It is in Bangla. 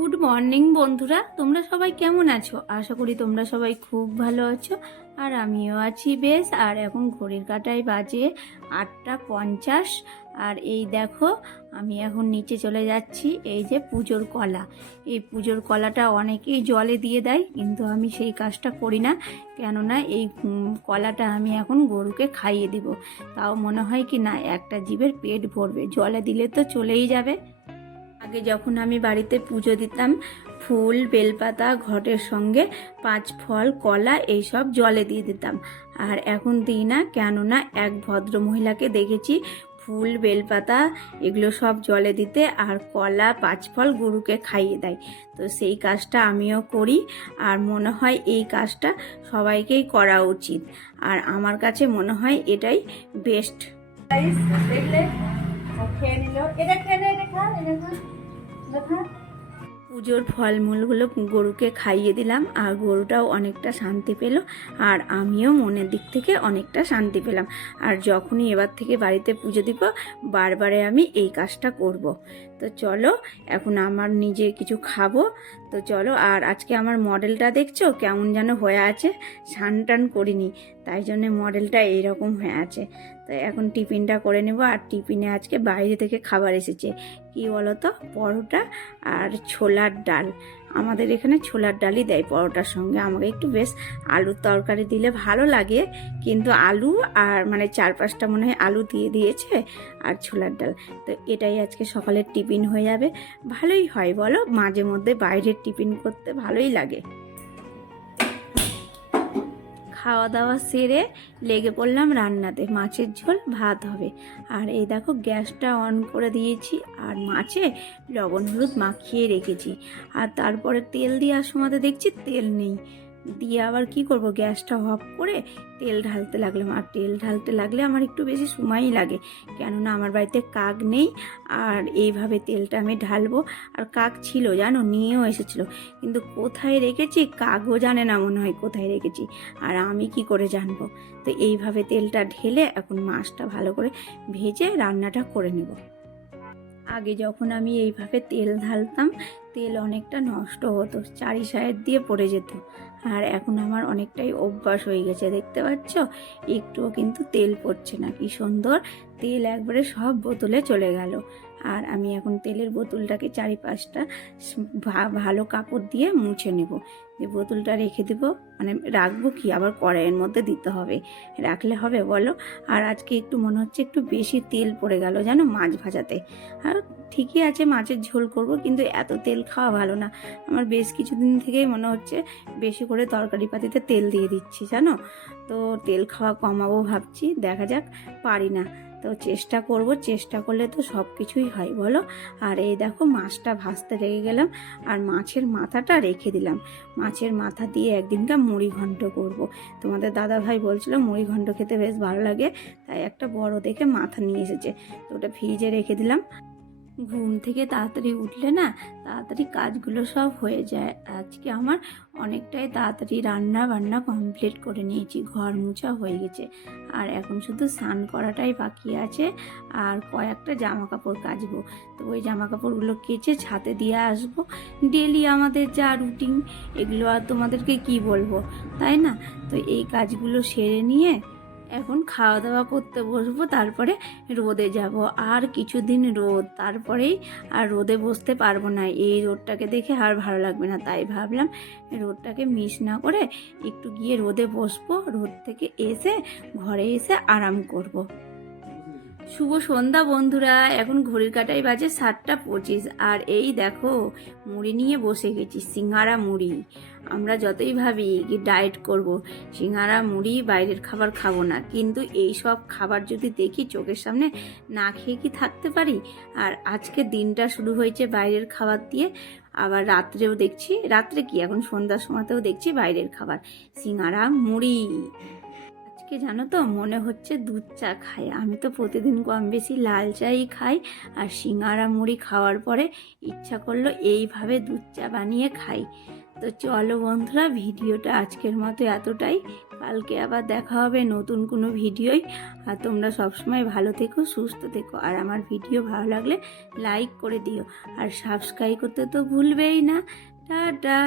গুড মর্নিং বন্ধুরা, তোমরা সবাই কেমন আছো? আশা করি তোমরা সবাই খুব ভালো আছো। আর আমিও আছি বেশ। আর এখন ঘড়ির কাঁটায় বাজে 8:50। আর এই দেখো, আমি এখন নিচে চলে যাচ্ছি। এই যে পুজোর কলা, এই পুজোর কলাটা অনেকেই জলে দিয়ে দেয়, কিন্তু আমি সেই কাজটা করি না। কেননা এই কলাটা আমি এখন গরুকে খাইয়ে দিব। তাও মনে হয় কি না, একটা জীবের পেট ভরবে, জলে দিলে তো চলেই যাবে। আগে যখন আমি বাড়িতে পুজো দিতাম, ফুল বেলপাতা ঘটের সঙ্গে 5 ফল কলা এইসব জলে দিয়ে দিতাম। আর এখন দিই না, কেননা এক ভদ্র মহিলাকে দেখেছি ফুল বেলপাতা এগুলো সব জলে দিতে, আর কলা 5 ফল গরুকে খাইয়ে দেয়। তো সেই কাজটা আমিও করি, আর মনে হয় এই কাজটা সবাইকেই করা উচিত। আর আমার কাছে মনে হয় এটাই বেস্ট। দেখলে খেয়ে নিল, এটা খেয়ে নে, এটা খা, এটা খা। পুজোর ফলমূলগুলো গরুকে খাইয়ে দিলাম, আর গরুটাও অনেকটা শান্তি পেল, আর আমিও মনের দিক থেকে অনেকটা শান্তি পেলাম। আর যখনই এবার থেকে বাড়িতে পুজো দিব, বারবারে আমি এই কাজটা করব। তো চলো, এখন আমার নিজে কিছু খাবো। তো চলো। আর আজকে আমার মডেলটা দেখছো কেমন যেন হয়ে আছে, স্নান টান করিনি, তাই জন্য মডেলটা এইরকম হয়ে আছে। তো এখন টিফিনটা করে নেব। আর টিফিনে আজকে বাইরে থেকে খাবার এসেছে, কি বলো তো, পরোটা আর ছোলার ডাল। আমাদের এখানে ছোলার ডালই দেয় পরোটার সঙ্গে। আমাকে একটু বেশ আলুর তরকারি দিলে ভালো লাগে, কিন্তু আলু আর মানে 4-5টা মনে হয় আলু দিয়ে দিয়েছে, আর ছোলার ডাল। তো এটাই আজকে সকালের টিফিন হয়ে যাবে। ভালোই হয় বলো, মাঝে মধ্যে বাইরের টিফিন করতে ভালোই লাগে। খাওয়া দাওয়া সেরে লেগে পড়লাম রান্নাতে। মাছের ঝোল ভাত হবে। আর এই দেখো, গ্যাসটা অন করে দিয়েছি, আর মাছে লবণ হলুদ মাখিয়ে রেখেছি। আর তারপরে তেল দেওয়ার সময় দেখছি তেল নেই, দিয়ে আবার কি করব, গ্যাসটা অফ করে তেল ঢালতে লাগলাম। আর তেল ঢালতে লাগলে আমার একটু বেশি সময়ই লাগে, কেননা আমার বাড়িতে কাক নেই। আর এইভাবে তেলটা আমি ঢালবো। আর কাক ছিল জানো, নিয়েও এসেছিলো, কিন্তু কোথায় রেখেছি কাকও জানে না মনে হয় কোথায় রেখেছি, আর আমি কি করে জানবো। তো এইভাবে তেলটা ঢেলে এখন মাছটা ভালো করে ভেজে রান্নাটা করে নেব। আগে যখন আমি এইভাবে তেল ঢালতাম, তেল অনেকটা নষ্ট হতো, চারি সাইড দিয়ে পড়ে যেত। আর এখন আমার অনেকটাই অভ্যাস হয়ে গেছে, দেখতে পাচ্ছ একটুও কিন্তু তেল পড়ছে না, কি সুন্দর তেল একবারে সব বোতলে চলে গেল। আর আমি এখন তেলের বোতলটাকে 4-5টা ভালো কাপড় দিয়ে মুছে নেব, যে বোতলটা রেখে দেবো, মানে রাখবো কি, আবার কড়াইয়ের মধ্যে দিতে হবে, রাখলে হবে বলো। আর আজকে একটু মনে হচ্ছে একটু বেশি তেল পড়ে গেল জানো মাছ ভাজাতে। আর ঠিকই আছে, মাছের ঝোল করব, কিন্তু এত তেল খাওয়া ভালো না। আমার বেশ কিছুদিন থেকেই মনে হচ্ছে বেশি করে তরকারি পাতিতে তেল দিয়ে দিচ্ছি জানো। তো তেল খাওয়া কমাবো ভাবছি, দেখা যাক পারি না। তো চেষ্টা করব, চেষ্টা করলে তো সব কিছুই হয় বলো। আর এই দেখো, মাছটা ভাজতে রেখে গেলাম, আর মাছের মাথাটা রেখে দিলাম। মাছের মাথা দিয়ে একদিনটা মুড়ি ঘন্ট করব। তোমাদের দাদা ভাই বলছিল মুড়ি ঘন্ট খেতে বেশ ভালো লাগে, তাই একটা বড় দেখে মাথা নিয়ে এসেছে, তো ওটা ফ্রিজে রেখে দিলাম। ঘুম থেকে তাড়াতাড়ি উঠলে না, তাড়াতাড়ি কাজগুলো সব হয়ে যায়। আজকে আমার অনেকটাই তাড়াতাড়ি রান্না বান্না কমপ্লিট করে নিয়েছি, ঘর মোছা হয়ে গেছে। আর এখন শুধু স্নান করাটাই বাকি আছে, আর কয়েকটা জামা কাপড় কাচবো। তো ওই জামা কাপড়গুলো কেচে ছাদে দিয়ে আসবো। ডেলি আমাদের যা রুটিন, এগুলো আর তোমাদেরকে কি বলবো, তাই না? তো এই কাজগুলো সেরে নিয়ে এখন খাওয়া দাওয়া করতে বসবো, তারপরে রোদে যাব। আর কিছুদিন রোদ, তারপরেই আর রোদে বসতে পারবো না। এই রোদটাকে দেখে আর ভালো লাগবে না, তাই ভাবলাম রোদটাকে মিস না করে একটু গিয়ে রোদে বসবো, রোদ থেকে এসে ঘরে এসে আরাম করব। শুভ সন্ধ্যা বন্ধুরা, এখন ঘড়ির কাঁটায় বাজে 7:25। আর এই দেখো, মুড়ি নিয়ে বসে গেছি, সিঙ্গারা মুড়ি। আমরা যতই ভাবি কি ডায়েট করব, সিঙ্গারা মুড়ি বাইরের খাবার খাবো না, কিন্তু এই সব খাবার যদি দেখি চোখের সামনে, না খেয়ে কি থাকতে পারি? আর আজকে দিনটা শুরু হয়েছে বাইরের খাবার দিয়ে, আবার রাত্রেও দেখছি, রাত্রে কি এখন সন্ধ্যার সময়তেও দেখছি বাইরের খাবার, সিঙ্গারা মুড়ি। আজকে জানো তো, মনে হচ্ছে দুধ চা খাই। আমি তো প্রতিদিন কম বেশি লাল চাই খাই, আর সিঙ্গারা মুড়ি খাওয়ার পরে ইচ্ছা করলো এইভাবে দুধ চা বানিয়ে খাই। তো চলো বন্ধুরা, ভিডিওটা আজকের মতো এতটাই। কালকে আবার দেখা হবে নতুন কোনো ভিডিওয়। আর তোমরা সবসময় ভালো থেকো, সুস্থ থেকো। আর আমার ভিডিও ভালো লাগলে লাইক করে দিও, আর সাবস্ক্রাইব করতে তো ভুলবেই না। টাটা।